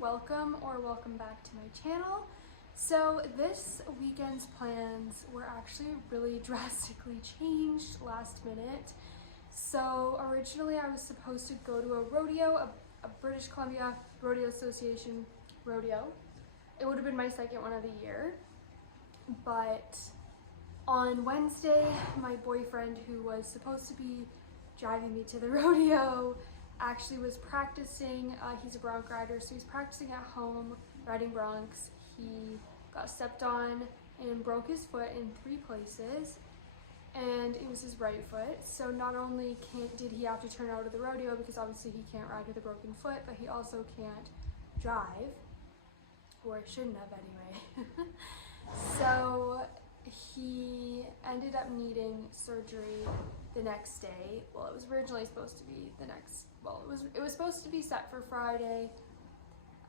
welcome or welcome back to my channel. So this weekend's plans were actually really drastically changed last minute. So originally I was supposed to go to a rodeo, a British Columbia Rodeo Association rodeo. It would have been my second one of the year, but on Wednesday my boyfriend, who was supposed to be driving me to the rodeo, actually was practicing. He's a bronc rider, so he's practicing at home riding broncs. He got stepped on and broke his foot in 3 places, and it was his right foot. So not only did he have to turn out of the rodeo because obviously he can't ride with a broken foot, but he also can't drive, or shouldn't have anyway. So he ended up needing surgery the next day. Well, it was originally supposed to be it was supposed to be set for Friday,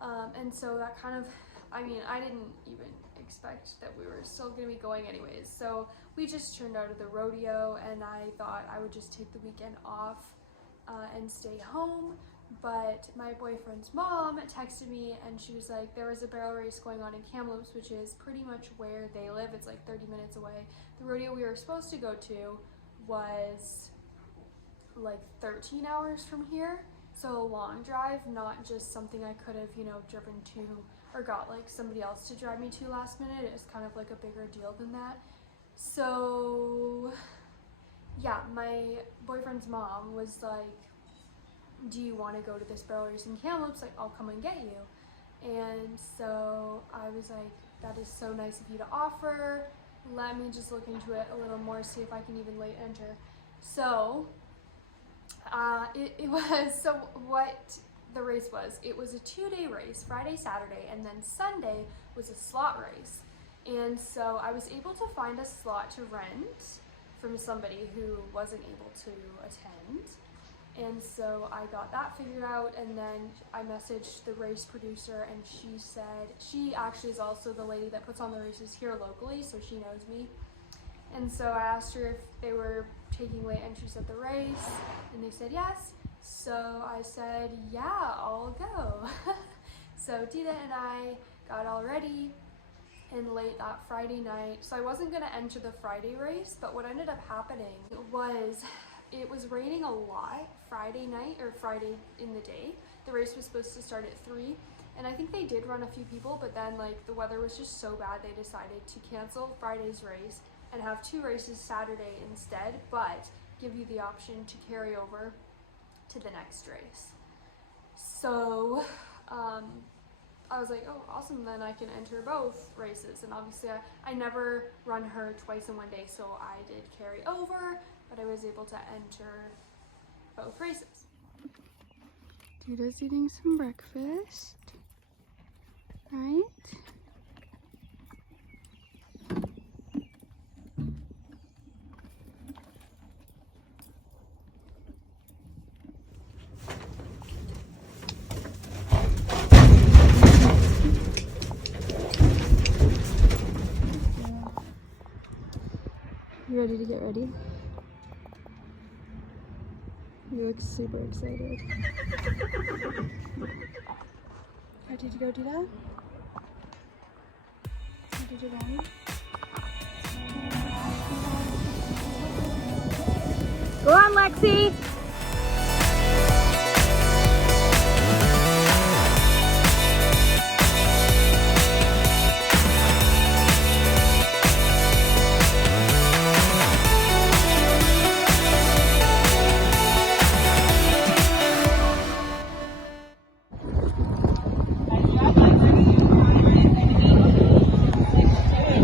and so that kind of, I didn't even expect that we were still going to be going anyways, so we just turned out of the rodeo, and I thought I would just take the weekend off and stay home. But my boyfriend's mom texted me and she was like, there was a barrel race going on in Kamloops, which is pretty much where they live. It's like 30 minutes away. The rodeo we were supposed to go to was like 13 hours from here, so a long drive, not just something I could have, driven to or got like somebody else to drive me to last minute. It was kind of like a bigger deal than that. So yeah, my boyfriend's mom was like, do you want to go to this barrel race in Kamloops? Like, I'll come and get you. And so I was like, that is so nice of you to offer. Let me just look into it a little more, see if I can even late enter. So so what the race was, it was a 2-day race, Friday, Saturday, and then Sunday was a slot race. And so I was able to find a slot to rent from somebody who wasn't able to attend. And so I got that figured out, and then I messaged the race producer, and she said, she actually is also the lady that puts on the races here locally, so she knows me. And so I asked her if they were taking late entries at the race, and they said yes. So I said, yeah, I'll go. So Dita and I got all ready and late that Friday night. So I wasn't gonna enter the Friday race, but what ended up happening was it was raining a lot Friday night, or Friday in the day. The race was supposed to start at 3, and I think they did run a few people, but then like the weather was just so bad they decided to cancel Friday's race and have 2 races Saturday instead, but give you the option to carry over to the next race. So I was like, oh awesome, then I can enter both races. And obviously I never run her twice in one day, so I did carry over, but I was able to enter both races. Dita's eating some breakfast, right? You ready to get ready? You look super excited. Ready to go do that? Ready to run? Go on, Lexi!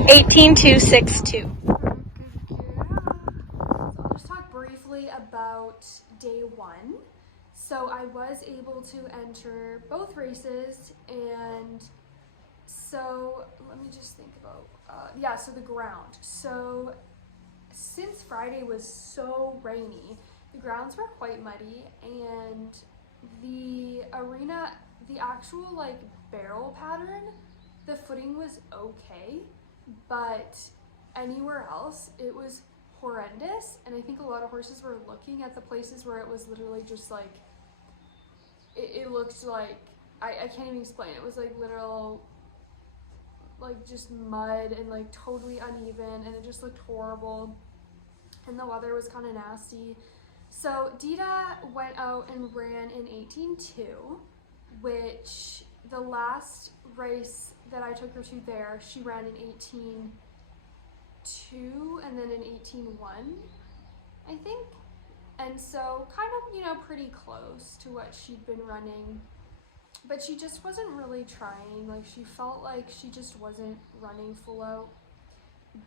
18262. I'll just talk briefly about day 1. So I was able to enter both races, and so let me just think about, so the ground. So since Friday was so rainy, the grounds were quite muddy, and the arena, the actual like barrel pattern, the footing was okay, but anywhere else it was horrendous. And I think a lot of horses were looking at the places where it was literally just like, it looked like I can't even explain. It was like literal, like just mud and like totally uneven, and it just looked horrible, and the weather was kind of nasty. So Dita went out and ran in 18.2, which the last race that I took her to there, she ran in 18.2 and then in 18.1, I think. And so kind of, you know, pretty close to what she'd been running, but she just wasn't really trying. Like, she felt like she just wasn't running full out.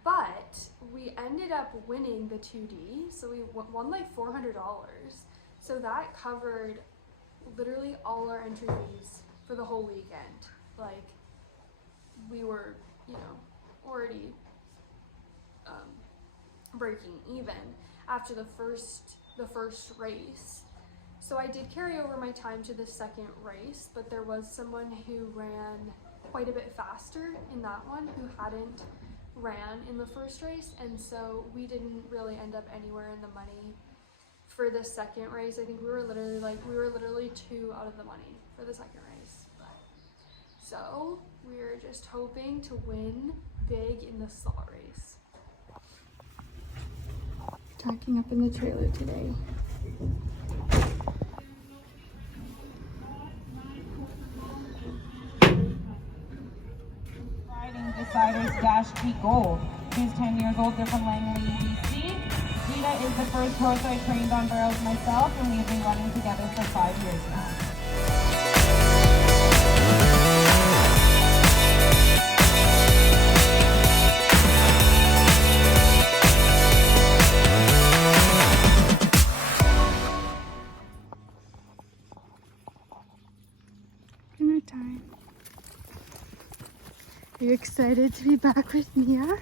But we ended up winning the 2D, so we won like $400. So that covered literally all our entry fees for the whole weekend. Like, we were, you know, already breaking even after the first race. So I did carry over my time to the second race, but there was someone who ran quite a bit faster in that one who hadn't ran in the first race, and so we didn't really end up anywhere in the money for the second race. I think we were literally 2 out of the money for the second race. So we're just hoping to win big in the slot race. Packing up in the trailer today. Riding Deciders Dash P Gold. She's 10 years old. They're from Langley, BC. Dita is the first horse I trained on barrels myself, and we've been running together for 5 years now. Dinner time. Are you excited to be back with Mia?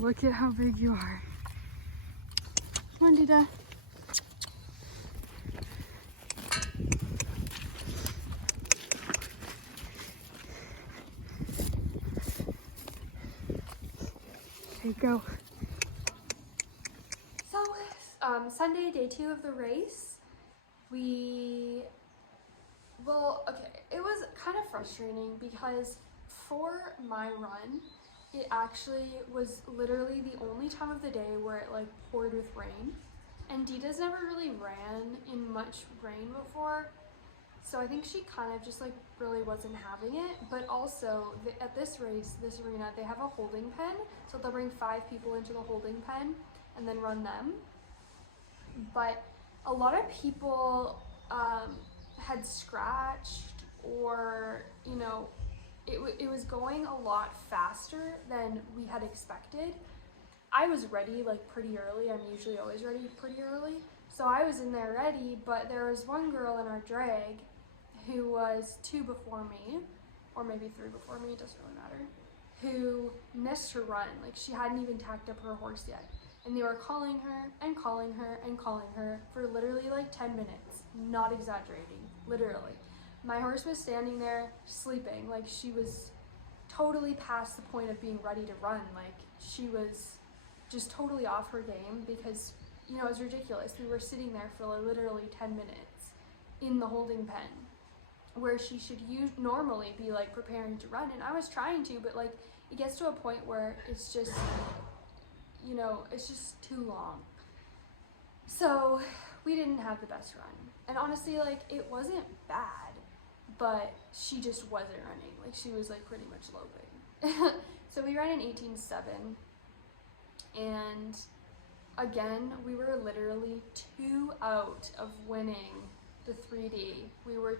Look at how big you are. Come on, Dita. Okay, go. So, Sunday, day 2 of the race, it was kind of frustrating because for my run, it actually was literally the only time of the day where it like poured with rain, and Dita's never really ran in much rain before, so I think she kind of just like really wasn't having it. But also at this arena, they have a holding pen, so they'll bring 5 people into the holding pen and then run them. But a lot of people had scratched, or you know, it was going a lot faster than we had expected. I was ready like pretty early. I'm usually always ready pretty early. So I was in there ready, but there was one girl in our drag who was 2 before me, or maybe 3 before me, it doesn't really matter, who missed her run. Like, she hadn't even tacked up her horse yet. And they were calling her and calling her and calling her for literally like 10 minutes, not exaggerating, literally. My horse was standing there sleeping, like she was totally past the point of being ready to run. Like, she was just totally off her game because, you know, it was ridiculous. We were sitting there for literally 10 minutes in the holding pen where she should normally be like preparing to run, and I was trying to, but like it gets to a point where it's just, you know, it's just too long. So we didn't have the best run, and honestly, like, it wasn't bad, but she just wasn't running. Like, she was like pretty much loping. So we ran in 18.7, and again, we were literally 2 out of winning the 3D. We were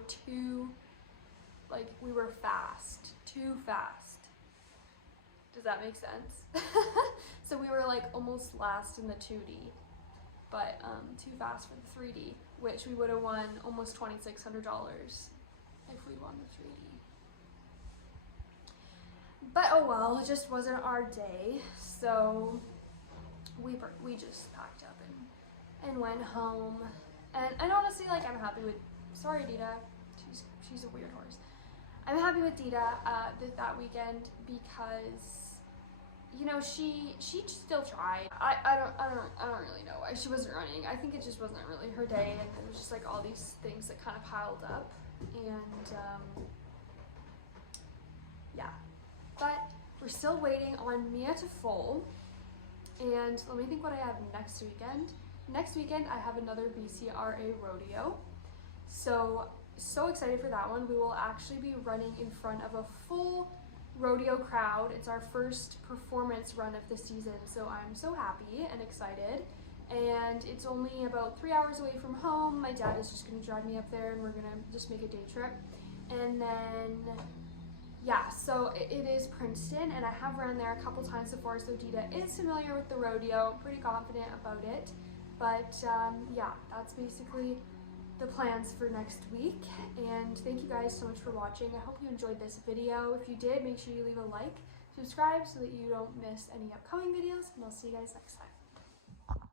we were fast, too fast. Does that make sense? So we were like almost last in the 2D, but too fast for the 3D, which we would have won almost $2,600 if we won the 3D. But oh well, it just wasn't our day, so we just packed up and went home. And honestly, like, I'm happy with, sorry Dita, she's a weird horse. I'm happy with Dita that weekend because you know, she still tried. I don't really know why she wasn't running. I think it just wasn't really her day, and it was just like all these things that kind of piled up, and yeah. But we're still waiting on Mia to foal, and let me think what I have next weekend. Next weekend I have another BCRA rodeo, so excited for that one. We will actually be running in front of a full rodeo crowd. It's our first performance run of the season, so I'm so happy and excited. And it's only about 3 hours away from home. My dad is just gonna drive me up there, and we're gonna just make a day trip. And then, yeah, so it is Princeton, and I have run there a couple times before, so Dita is familiar with the rodeo, pretty confident about it. But yeah, that's basically the plans for next week, and thank you guys so much for watching. I hope you enjoyed this video. If you did, make sure you leave a like, subscribe so that you don't miss any upcoming videos, and I'll see you guys next time.